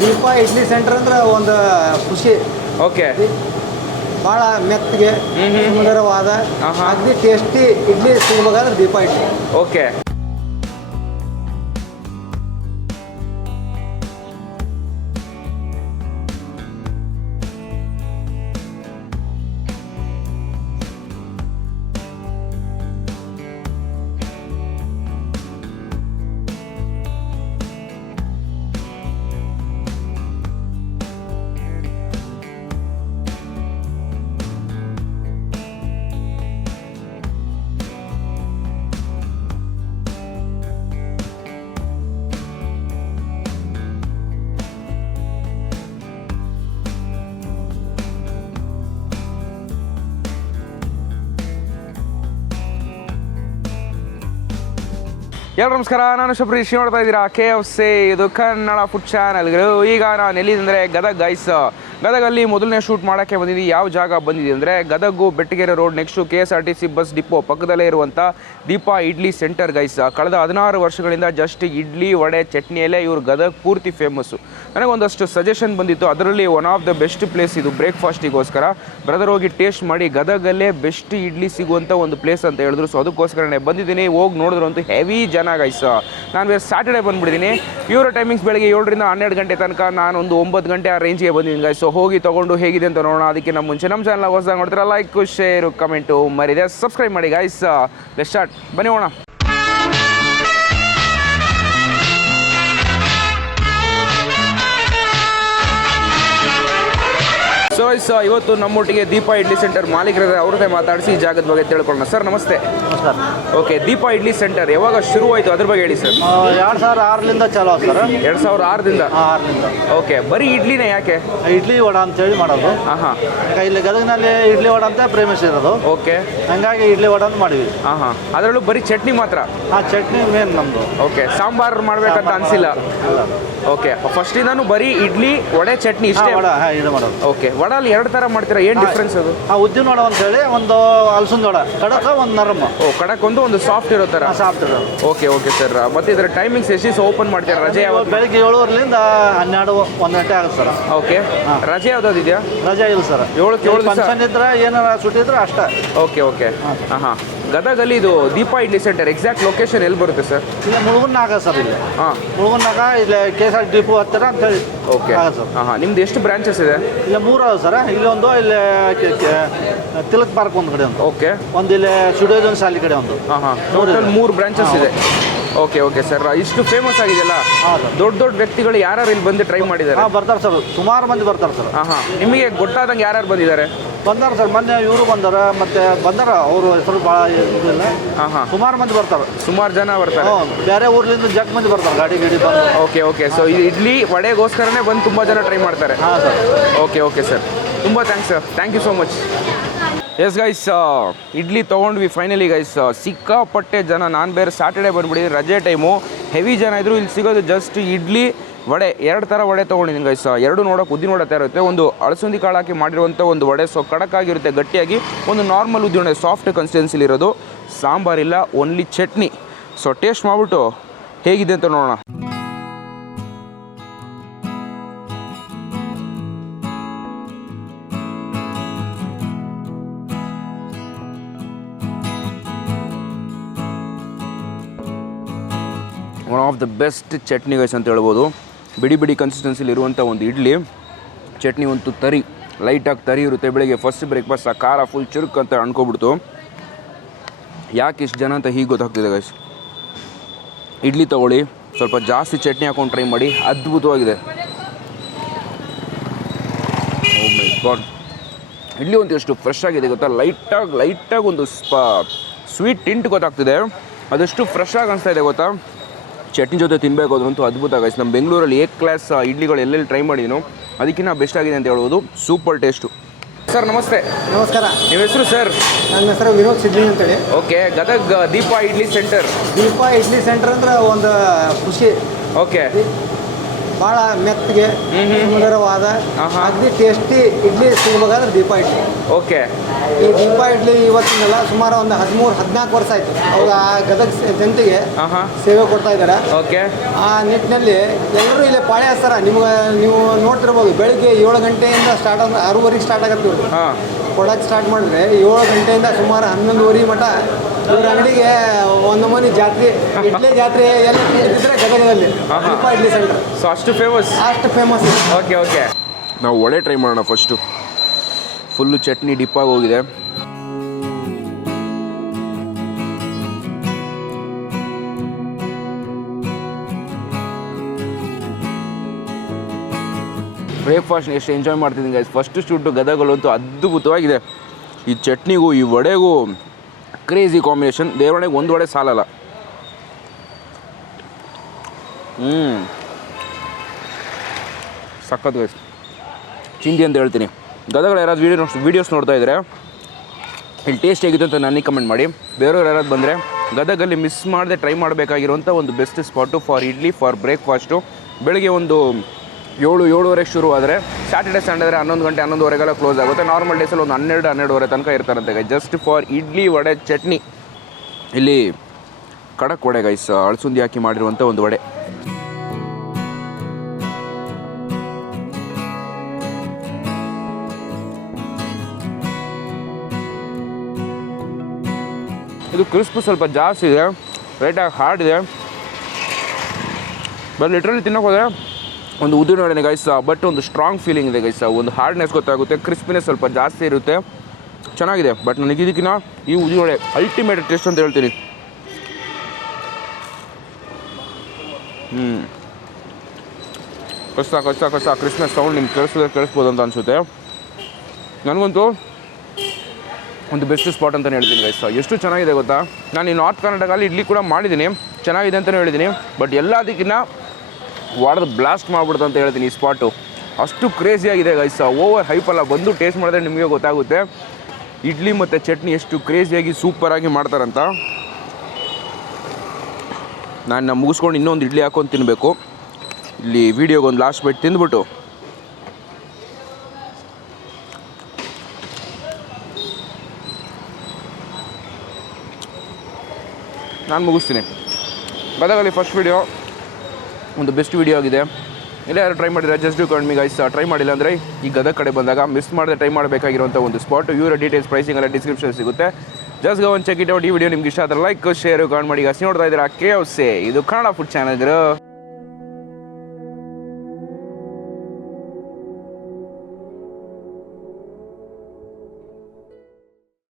ದೀಪ idli centre ಅಂದ್ರೆ ಒಂದು ಖುಷಿ. ಓಕೆ. ಭಾಳ ಮೆತ್ತಗೆ ಸುಂದರವಾದ ಅಗ್ದಿ ಟೇಸ್ಟಿ ಇಡ್ಲಿ ಸಿಗಬೇಕಾದ್ರೆ ದೀಪ ಇಡ್ಲಿ. ಓಕೆ. ಎಲ್ಲರೂ ನಮಸ್ಕಾರ, ನಾನು ಶಬರೀಶ್. ನೋಡ್ತಾ ಇದ್ದೀರಾ KFC, ಇದು ಕನ್ನಡ ಫುಡ್ ಚಾನಲ್ಗಳು. ಈಗ ನಾನು ಎಲ್ಲಿಂದರೆ ಗದಗ ಗೈಸ್. ಗದಗಲ್ಲಿ ಮೊದಲನೇ ಶೂಟ್ ಮಾಡೋಕ್ಕೆ ಬಂದಿದ್ದೀವಿ. ಯಾವ ಜಾಗ ಬಂದಿದೆ ಅಂದರೆ Gadag Bettagere road next KSRTC bus depot ಪಕ್ಕದಲ್ಲೇ ಇರುವಂಥ ದೀಪ ಇಡ್ಲಿ ಸೆಂಟರ್ ಗೈಸ್. ಕಳೆದ 16 ವರ್ಷಗಳಿಂದ ಜಸ್ಟ್ ಇಡ್ಲಿ ವಡೆ ಚಟ್ನಿಯಲ್ಲೇ ಇವರು ಗದಗ ಪೂರ್ತಿ ಫೇಮಸ್ಸು. ನನಗೊಂದಷ್ಟು ಸಜೆಷನ್ ಬಂದಿತ್ತು, ಅದರಲ್ಲಿ one of the best place ಇದು ಬ್ರೇಕ್ಫಾಸ್ಟಿಗೋಸ್ಕರ. ಬ್ರದರ್ ಹೋಗಿ ಟೇಸ್ಟ್ ಮಾಡಿ ಗದಗಲ್ಲೇ ಬೆಸ್ಟ್ ಇಡ್ಲಿ ಸಿಗುವಂಥ ಒಂದು ಪ್ಲೇಸ್ ಅಂತ ಹೇಳಿದ್ರು. ಸೊ ಅದಕ್ಕೋಸ್ಕರನೇ ಬಂದಿದ್ದೀನಿ. ಹೋಗಿ ನೋಡಿದ್ರು ಅಂತೂ ಹೆವಿ ಜನ ಗೈಸ್. ನಾನು ಬೇರೆ ಸ್ಯಾಟರ್ಡೇ ಬಂದುಬಿಟ್ಟಿದ್ದೀನಿ. ಇವರ ಟೈಮಿಂಗ್ಸ್ ಬೆಳಗ್ಗೆ 7ರಿಂದ 12 ಗಂಟೆ ತನಕ, ನಾನೊಂದು 9 ಗಂಟೆ ಆ ರೇಂಜ್ಗೆ ಬಂದಿದ್ದೀನಿ ಗೈಸ್. ಸೊ ಹೋಗಿ ತೊಗೊಂಡು ಹೇಗಿದೆ ಅಂತ ನೋಡೋಣ. ಅದಕ್ಕೆ ನಮ್ಮ ಮುಂಚೆ ನಮ್ಮ ಚಾನಲ್ ಹೊಸದಾಗಿ ನೋಡ್ತೀರಾ, ಲೈಕ್ ಶೇರು ಕಮೆಂಟು ಮರಿದೆ ಸಬ್ಸ್ಕ್ರೈಬ್ ಮಾಡಿ ಗೈಸ್. ಲೆಟ್ಸ್ ಸ್ಟಾರ್ಟ್, ಬನ್ನಿ ಹೋಗೋಣ. ಸೊ ಗೈಸ್, ಇವತ್ತು ನಮ್ಮೊಟ್ಟಿಗೆ ದೀಪ ಇಡ್ಲಿ ಸೆಂಟರ್ ಮಾಲೀಕರ ಅವ್ರದ್ದೇ ಮಾತಾಡಿಸಿ ಈ ಜಾಗದ ಬಗ್ಗೆ ತಿಳ್ಕೊಳ್ಳೋಣ. ಸರ್ ನಮಸ್ತೆ. ನಮಸ್ಕಾರ. ಓಕೆ, ದೀಪ ಇಡ್ಲಿ ಸೆಂಟರ್ ಯಾವಾಗ ಶುರುವಾಯಿತು ಅದ್ರ ಬಗ್ಗೆ ಹೇಳಿ ಸರ್. 2006ರಿಂದ ಚಾಲು ಆಯ್ತು ಸರ್. 2006ರಿಂದ. 6ರಿಂದ. ಓಕೆ, ಬರೀ ಇಡ್ಲಿನೇ ಯಾಕೆ? ಇಡ್ಲಿ ವಡ ಅಂತೇಳಿ ಮಾಡೋದು. ಹಾಂ. ಇಲ್ಲಿ ಗದಗಿನಲ್ಲಿ ಇಡ್ಲಿ ವಡ ಅಂತ ಫೇಮಸ್ ಇರೋದು. ಓಕೆ. ಹಂಗಾಗಿ ಇಡ್ಲಿ ವಡ ಅಂತ ಮಾಡಿವಿ. ಹಾಂ. ಅದರಲ್ಲೂ ಬರೀ ಚಟ್ನಿ ಮಾತ್ರ? ಚಟ್ನಿ ಮೇನ್ ನಮ್ಮದು. ಓಕೆ, ಸಾಂಬಾರು ಮಾಡ್ಬೇಕಂತ ಅನಿಸಿಲ್ಲ? ಓಕೆ, ಫಸ್ಟಿಂದಾನು ಬರೀ ಇಡ್ಲಿ ವಡೆ ಚಟ್ನಿ ಇಷ್ಟೇ? ಇದು ಮಾಡೋದು. ಓಕೆ, ವಡಲ್ಲಿ 2 ಥರ ಮಾಡ್ತೀರಾ, ಏನು ಡಿಫ್ರೆನ್ಸ್ ಅದು? ಉದ್ದಿನ ವಡ ಅಂತೇಳಿ ಒಂದು ಹಲಸಿನ ವಡ, ಕಡಕ ಒಂದು ನರಮ. ಕಡಕ್ ಒಂದು ಸಾಫ್ಟ್ ಇರೋ ಥರ. ಸಾಫ್ಟ್ ಇರೋದು. Okay sir. ಮತ್ತೆ ಇದರ ಟೈಮಿಂಗ್ಸ್ ಎಷ್ಟು ಓಪನ್ ಮಾಡ್ತೀರಾ? ರಜೆ ಯಾವಾಗ? ಬೆಳಗ್ಗೆ 7ರಿಂದ 12, 1 ಗಂಟೆ ಆಗುತ್ತೆ ಸರ್. ಓಕೆ. ರಜೆ ಯಾವ್ದಾದ್ರು ಇದೆಯಾ? ರಜೆ ಇಲ್ಲ ಸರ್. 7 ಫಂಕ್ಷನ್ ಇದ್ರೆ ಏನಾರ ಸುಟ್ಟಿದ್ರೆ ಅಷ್ಟೇ. ಓಕೆ. ಹಾಂ. ಗದಗಲ್ಲಿ ಇದು ದೀಪ ಇಡ್ಲಿ ಸೆಂಟರ್ ಎಕ್ಸಾಕ್ಟ್ ಲೊಕೇಶನ್ ಎಲ್ಲಿ ಬರುತ್ತೆ ಸರ್? ಇಲ್ಲ ಮುಳುಗುನ್ನಾಗ ಸರ್. ಇಲ್ಲಿ ಮುಳುಗುನ್ನಾಗ ಇಲ್ಲಿ KSRTC ಡಿಪೋ ಹತ್ತಿರ ಅಂತ ಹೇಳಿ. ಓಕೆ. ಹಾಂ. ನಿಮ್ದು ಎಷ್ಟು ಬ್ರಾಂಚಸ್ ಇದೆ? ಇಲ್ಲ 3 ಅದ ಸರ್. ಇಲ್ಲೊಂದು, ಇಲ್ಲಿ ತಿಲಕ್ ಪಾರ್ಕ್ ಒಂದು ಕಡೆ ಒಂದು. ಓಕೆ. ಒಂದು ಇಲ್ಲಿ ಸ್ಟುಡಿಯೋದೊಂದು ಶಾಲೆ ಕಡೆ ಒಂದು. ಹಾಂ. ಟೋಟಲ್ 3 ಬ್ರಾಂಚಸ್ ಇದೆ. Okay sir. ಇಷ್ಟು ಫೇಮಸ್ ಆಗಿದೆಯಲ್ಲ, ದೊಡ್ಡ ವ್ಯಕ್ತಿಗಳು ಯಾರು ಇಲ್ಲಿ ಬಂದು ಟ್ರೈ ಮಾಡಿದ್ದಾರೆ? ಬರ್ತಾರೆ ಸರ್, ಸುಮಾರು ಮಂದಿ ಬರ್ತಾರೆ ಸರ್. ಹಾಂ. ನಿಮಗೆ ಗೊತ್ತಾದಂಗೆ ಯಾರು ಬಂದಿದ್ದಾರೆ? ಬಂದಾರ ಸರ್, ಮೊನ್ನೆ ಇವರು ಬಂದಾರ, ಮತ್ತೆ ಬಂದಾರ. ಅವರು ಹೆಸರು ಭಾಳ ಇದಿಲ್ಲ. ಹಾಂ. ಸುಮಾರು ಮಂದಿ ಬರ್ತಾರೆ. ಸುಮಾರು ಜನ ಬರ್ತಾರೆ. ಬೇರೆ ಊರ್ಲಿಂದ ಜಗ್ ಮಂದಿ ಬರ್ತಾರೆ, ಗಾಡಿ ಬಂದು. ಓಕೆ. ಸೊ ಇದು ಇಡ್ಲಿ ವಡೆಗೋಸ್ಕರನೇ ಬಂದು ತುಂಬ ಜನ ಟ್ರೈ ಮಾಡ್ತಾರೆ. ಹಾಂ ಸರ್. Okay sir. ತುಂಬ thanks sir. Thank you so much. Yes guys, idli ತೊಗೊಂಡ್ವಿ ಫೈನಲಿ ಗೈಸ್. ಸಿಕ್ಕಾಪಟ್ಟೆ ಜನ. ನಾನು ಬೇರೆ ಸ್ಯಾಟರ್ಡೇ ಬಂದುಬಿಟ್ಟಿದ್ದೀನಿ, ರಜೆ ಟೈಮು. ಹೆವಿ ಜನ ಇದ್ದರು. ಇಲ್ಲಿ ಸಿಗೋದು ಜಸ್ಟ್ ಇಡ್ಲಿ ವಡೆ, 2 ಥರ ವಡೆ ತೊಗೊಂಡಿದ್ದೀನಿ ಗೈಸ್. 2 ನೋಡೋಕೆ ಉದ್ದಿನ ವಡೆ ಥರ ಇರುತ್ತೆ. ಒಂದು ಅಳಸಂದಿ ಕಾಳು ಹಾಕಿ ಮಾಡಿರುವಂಥ ಒಂದು ವಡೆ, ಸೊ ಕಡಕ್ಕಾಗಿರುತ್ತೆ, ಗಟ್ಟಿಯಾಗಿ. ಒಂದು ನಾರ್ಮಲ್ ಉದ್ದಿನ ವಡೆ, ಸಾಫ್ಟ್ ಕನ್ಸಿಸ್ಟೆನ್ಸಿಲಿರೋದು. ಸಾಂಬಾರಿಲ್ಲ, ಓನ್ಲಿ ಚಟ್ನಿ. ಸೊ ಟೇಸ್ಟ್ ಮಾಡಿಬಿಟ್ಟು ಹೇಗಿದೆ ಅಂತ ನೋಡೋಣ. One of the best chutney guys ಅಂತ ಹೇಳ್ಬೋದು. ಬಿಡಿ ಕನ್ಸಿಸ್ಟೆನ್ಸಿಲಿ ಇರುವಂಥ ಒಂದು ಇಡ್ಲಿ ಚಟ್ನಿ, ಒಂದು ತರಿ, ಲೈಟಾಗಿ ತರಿ ಇರುತ್ತೆ. ಬೆಳಗ್ಗೆ ಫಸ್ಟ್ ಬ್ರೇಕ್ಫಾಸ್ಟ್ ಆ ಖಾರ ಫುಲ್ ಚುರುಕ್ ಅಂತ ಅನ್ಕೊಬಿಡ್ತು. ಯಾಕೆ ಇಷ್ಟು ಜನ ಅಂತ ಹೀಗೆ ಗೊತ್ತಾಗ್ತಿದೆ ಗೈಸ್. ಇಡ್ಲಿ ತೊಗೊಳ್ಳಿ, ಸ್ವಲ್ಪ ಜಾಸ್ತಿ ಚಟ್ನಿ ಹಾಕೊಂಡು ಟ್ರೈ ಮಾಡಿ, ಅದ್ಭುತವಾಗಿದೆ. ಓ ಮೈ ಗಾಡ್, ಇಡ್ಲಿ ಒಂದು ಎಷ್ಟು ಫ್ರೆಶ್ ಆಗಿದೆ ಗೊತ್ತಾ. ಲೈಟಾಗಿ ಒಂದು ಸ್ವೀಟ್ ಟಿಂಟ್ ಗೊತ್ತಾಗ್ತಿದೆ. ಅದೆಷ್ಟು ಫ್ರೆಶ್ ಆಗಿ ಅನಿಸ್ತಾ ಇದೆ ಗೊತ್ತಾ. ಚಟ್ನಿ ಜೊತೆ ತಿನ್ನಬೇಕು ಅದ್ರಂತೂ ಅದ್ಭುತ ಗೈಸ್. ನಮ್ಮ ಬೆಂಗಳೂರಲ್ಲಿ A ಕ್ಲಾಸ್ ಇಡ್ಲಿಗಳು ಎಲ್ಲೆಲ್ಲಿ ಟ್ರೈ ಮಾಡಿದ್ದೀನೋ ಅದಕ್ಕಿಂತ ಬೆಸ್ಟ್ ಆಗಿದೆ ಅಂತ ಹೇಳ್ಬೋದು. Super taste. ಸರ್ ನಮಸ್ತೆ. ನಮಸ್ಕಾರ. ನಿಮ್ಮ ಹೆಸರು ಸರ್? ನನ್ನ ಹೆಸರು ವಿನೋದ್ ಸಿದ್ಲಿ ಅಂತೇಳಿ. ಓಕೆ, ಗದಗ ದೀಪ ಇಡ್ಲಿ ಸೆಂಟರ್. ದೀಪ ಇಡ್ಲಿ ಸೆಂಟರ್ ಅಂದ್ರೆ ಒಂದು ಖುಷಿ. ಓಕೆ. ಭಾಳ ಮೆತ್ತಗೆ ಸುಂದರವಾದ ಅಗ್ದಿ ಟೇಸ್ಟಿ ಇಡ್ಲಿ ಸಿಗಬೇಕಾದ್ರೆ ದೀಪ ಇಡ್ಲಿ. ಓಕೆ. ಈ ದೀಪ ಇಡ್ಲಿ ಇವತ್ತಿನಲ್ಲ ಸುಮಾರು ಒಂದು 13-14 ವರ್ಷ ಆಯಿತು. ಅವ್ರು ಆ ಗದಗ ಜನತೆಗೆ ಸೇವೆ ಕೊಡ್ತಾ ಇದ್ದಾರೆ. ಓಕೆ. ಆ ನಿಟ್ಟಿನಲ್ಲಿ ಎಲ್ಲರೂ ಇಲ್ಲಿ ಪಾಳೆ ಹಚ್ತಾರೆ. ನೀವು ನೋಡ್ತಿರ್ಬೋದು, ಬೆಳಿಗ್ಗೆ 7 ಗಂಟೆಯಿಂದ ಸ್ಟಾರ್ಟ್ 6:30 ಸ್ಟಾರ್ಟ್ ಆಗುತ್ತೆ ಇವರು ಕೊಡೋಕ್ಕೆ ಸ್ಟಾರ್ಟ್ ಮಾಡಿದ್ರೆ 7 ಗಂಟೆಯಿಂದ ಸುಮಾರು 11:30 ಮಟ್ಟ ಇವ್ರ ಅಂಗಡಿಗೆ ಒಂದು ಮನೆ ಜಾತ್ರೆ, ಇಡ್ಲಿ ಜಾತ್ರೆ ಎಲ್ಲ ಇದ್ರೆ ಗದಗದಲ್ಲಿ ದೀಪ ಇಡ್ಲಿ ಸೆಂಟರ್. ಸೊ ಅಷ್ಟು ಫೇಮಸ್. Okay okay. ನಾವು ವಡೆ ಟ್ರೈ ಮಾಡೋಣ ಫಸ್ಟು. ಫುಲ್ಲು ಚಟ್ನಿ ಡಿಪ್ಪಾಗಿ ಹೋಗಿದೆ. ಬ್ರೇಕ್ಫಾಸ್ಟ್ ಎಷ್ಟು ಎಂಜಾಯ್ ಮಾಡ್ತಿದ್ದೀನಿ ಗೈಸ್. ಫಸ್ಟು ಶೂಟು ಗದಗಲ್ಲಂತೂ ಅದ್ಭುತವಾಗಿದೆ. ಈ ಚಟ್ನಿಗೂ ಈ ವಡೆಗೂ ಕ್ರೇಜಿ ಕಾಂಬಿನೇಷನ್. ದೇವರಣೆಗೆ ಒಂದು ವಡೆ ಸಾಲಲ್ಲ. ಸಖತ್ ಗೈಸ್. ಚಿಂದಿ ಅಂತ ಹೇಳ್ತೀನಿ. ಗದಗ ಯಾರಾದ್ರು ವೀಡಿಯೋಸ್ ನೋಡ್ತಾ ಇದ್ದರೆ ಇಲ್ಲಿ ಟೇಸ್ಟ್ ಹೇಗಿತ್ತು ಅಂತ ನನಗೆ ಕಮೆಂಟ್ ಮಾಡಿ. ಬೇರೆಯವ್ರು ಯಾರಾದ್ರು ಬಂದರೆ ಗದಗಲ್ಲಿ ಮಿಸ್ ಮಾಡದೆ ಟ್ರೈ ಮಾಡಬೇಕಾಗಿರುವಂಥ ಒಂದು best spot for idli, for breakfast. ಬೆಳಗ್ಗೆ ಒಂದು 7-7:30 ಶುರು ಆದರೆ ಸ್ಯಾಟರ್ಡೆ ಸಂಡೇ ಆದರೆ 11 ಗಂಟೆ 11:30 ಕ್ಲೋಸ್ ಆಗುತ್ತೆ. ನಾರ್ಮಲ್ ಡೇಸಲ್ಲಿ ಒಂದು 12-12:30 ತನಕ ಇರ್ತಾರಂತೆ. Just for idli, vada, chutney. ಇಲ್ಲಿ ಖಡಕ್ ವಡೆ ಗೈಸ್, ಅಳಸುಂದಿ ಹಾಕಿ ಮಾಡಿರುವಂಥ ಒಂದು ವಡೆ. ಇದು ಕ್ರಿಸ್ಪ್ ಸ್ವಲ್ಪ ಜಾಸ್ತಿ ಇದೆ, ಲೈಟಾಗಿ ಹಾರ್ಡ್ ಇದೆ. ಬಟ್ ಲಿಟ್ರಲಿ ತಿನ್ನೋಕೆ ಹೋದರೆ ಒಂದು ಉದ್ದಿನ ವಡೆನೇ ಗೈಸ್, ಬಟ್ ಒಂದು ಸ್ಟ್ರಾಂಗ್ ಫೀಲಿಂಗ್ ಇದೆ ಗೈಸ್. ಒಂದು ಹಾರ್ಡ್ನೆಸ್ ಗೊತ್ತಾಗುತ್ತೆ, ಕ್ರಿಸ್ಪಿನೆಸ್ ಸ್ವಲ್ಪ ಜಾಸ್ತಿ ಇರುತ್ತೆ, ಚೆನ್ನಾಗಿದೆ. ಬಟ್ ನನಗೆ ಇದಕ್ಕಿಂತ ಈ ಉದ್ದಿನ ವಡೆ ಅಲ್ಟಿಮೇಟ್ ಟೇಸ್ಟ್ ಅಂತ ಹೇಳ್ತೀನಿ. ಕಷ್ಟ ಕ್ರಿಸ್ಮಸ್ ಸೌಂಡ್ ನಿಮ್ಗೆ ಕೇಳಿಸ್ಬೋದು ಅಂತ ಅನಿಸುತ್ತೆ. ನನಗಂತೂ ಒಂದು ಬೆಸ್ಟ್ ಸ್ಪಾಟ್ ಅಂತಲೇ ಹೇಳ್ತೀನಿ ಗೈಸ್. ಎಷ್ಟು ಚೆನ್ನಾಗಿದೆ ಗೊತ್ತಾ. ನಾನು ಈ ನಾರ್ತ್ ಕರ್ನಾಟಕದಲ್ಲಿ ಇಡ್ಲಿ ಕೂಡ ಮಾಡಿದ್ದೀನಿ, ಚೆನ್ನಾಗಿದೆ ಅಂತಲೇ ಹೇಳಿದ್ದೀನಿ. ಬಟ್ ಎಲ್ಲದಕ್ಕಿಂತ ವಾಡದು ಬ್ಲಾಸ್ಟ್ ಮಾಡಿಬಿಡ್ತು ಅಂತ ಹೇಳ್ತೀನಿ ಈ ಸ್ಪಾಟು. ಅಷ್ಟು ಕ್ರೇಜಿಯಾಗಿದೆ ಗೈಸ್. ಓವರ್ ಹೈಪಲ್ಲ. ಬಂದು ಟೇಸ್ಟ್ ಮಾಡಿದ್ರೆ ನಿಮಗೆ ಗೊತ್ತಾಗುತ್ತೆ ಇಡ್ಲಿ ಮತ್ತು ಚಟ್ನಿ ಎಷ್ಟು ಕ್ರೇಜಿಯಾಗಿ ಸೂಪರಾಗಿ ಮಾಡ್ತಾರಂತ. ನಾನು ಮುಗಿಸ್ಕೊಂಡು ಇನ್ನೊಂದು ಇಡ್ಲಿ ಹಾಕೊಂಡು ತಿನ್ನಬೇಕು. ಇಲ್ಲಿ ವೀಡಿಯೋಗೆ ಒಂದು ಲಾಸ್ಟ್ ಬೈಟ್ ತಿಂದ್ಬಿಟ್ಟು ನಾನು ಮುಗಿಸ್ತೀನಿ. ಗದಗಲ್ಲಿ ಫಸ್ಟ್ ವೀಡಿಯೋ ಒಂದು ಬೆಸ್ಟ್ ವೀಡಿಯೋ ಆಗಿದೆ. ಇಲ್ಲ ಯಾರು ಟ್ರೈ ಮಾಡಿದ್ರೆ just do comment me guys. Try ಮಾಡಿಲ್ಲ ಅಂದರೆ ಈ ಗದಗ ಕಡೆ ಬಂದಾಗ ಮಿಸ್ ಮಾಡದೆ ಟ್ರೈ ಮಾಡಬೇಕಾಗಿರುವಂಥ ಒಂದು ಸ್ಪಾಟ್. ಇವರ ಡೀಟೇಲ್ಸ್, ಪ್ರೈಸಿಂಗ್ ಎಲ್ಲ ಡಿಸ್ಕ್ರಿಪ್ಷನ್ ಸಿಗುತ್ತೆ. ಜಸ್ಟ್ ಗೋ ಒಂದು ಚೆಕ್ ಇಟ್ ಔಟ್. ಈ ವಿಡಿಯೋ ನಿಮ್ಗೆ ಇಷ್ಟ ಆದರೆ ಲೈಕ್, ಶೇರ್, ಕಮೆಂಟ್ ಮಾಡಿ. ಗೈಸ್ ನೋಡ್ತಾ ಇದ್ದೀರಾ KFC, ಇದು ಕನ್ನಡ ಫುಡ್ ಚಾನಲ್.